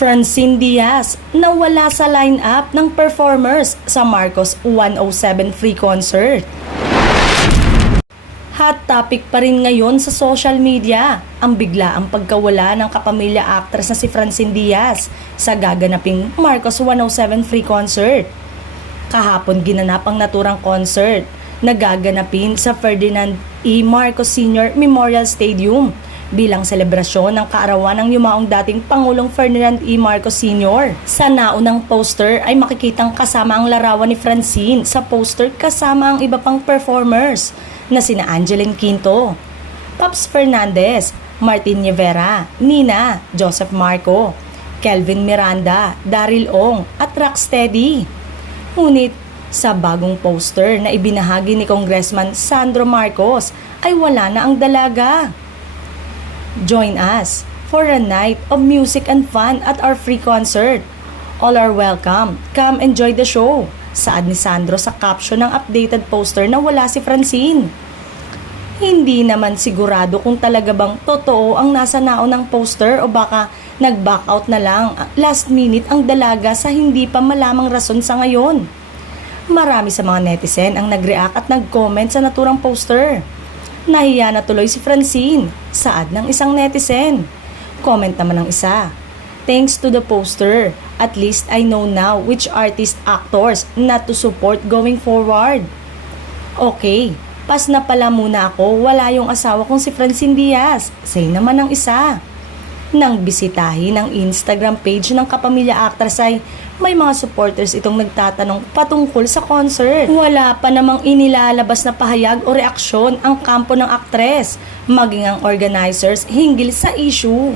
Francine Diaz nawala sa lineup ng performers sa Marcos 107 free concert. Hot topic pa rin ngayon sa social media ang biglaang pagkawala ng kapamilya actress na si Francine Diaz sa gaganaping Marcos 107 free concert. Kahapon ginanap ang naturang concert na gaganapin sa Ferdinand E. Marcos Sr. Memorial Stadium bilang selebrasyon ng kaarawan ng yumaong dating Pangulong Ferdinand E. Marcos Sr. Sa naunang poster ay makikitang kasama ang larawan ni Francine sa poster kasama ang iba pang performers na sina Angeline Quinto, Pops Fernandez, Martin Rivera, Nina, Joseph Marco, Kelvin Miranda, Daryl Ong at Rocksteady. Ngunit sa bagong poster na ibinahagi ni Congressman Sandro Marcos ay wala na ang dalaga. Join us for a night of music and fun at our free concert. All are welcome. Come enjoy the show. Saad ni Sandro sa caption ng updated poster na wala si Francine. Hindi naman sigurado kung talaga bang totoo ang nasa naon ng poster o baka nag-back out na lang last minute ang dalaga sa hindi pa malamang rason sa ngayon. Marami sa mga netizen ang nag-react at nag-comment sa naturang poster. Nahiya na tuloy si Francine, saad ng isang netizen. Comment naman ng isa, thanks to the poster, at least I know now which artist actors not to support going forward. Okay, pas na pala muna ako, wala yung asawa kong si Francine Diaz, say naman ng isa. Nang bisitahin ang Instagram page ng kapamilya actress ay may mga supporters itong nagtatanong patungkol sa concert. Wala pa namang inilalabas na pahayag o reaksyon ang kampo ng aktres, maging ang organizers hinggil sa issue.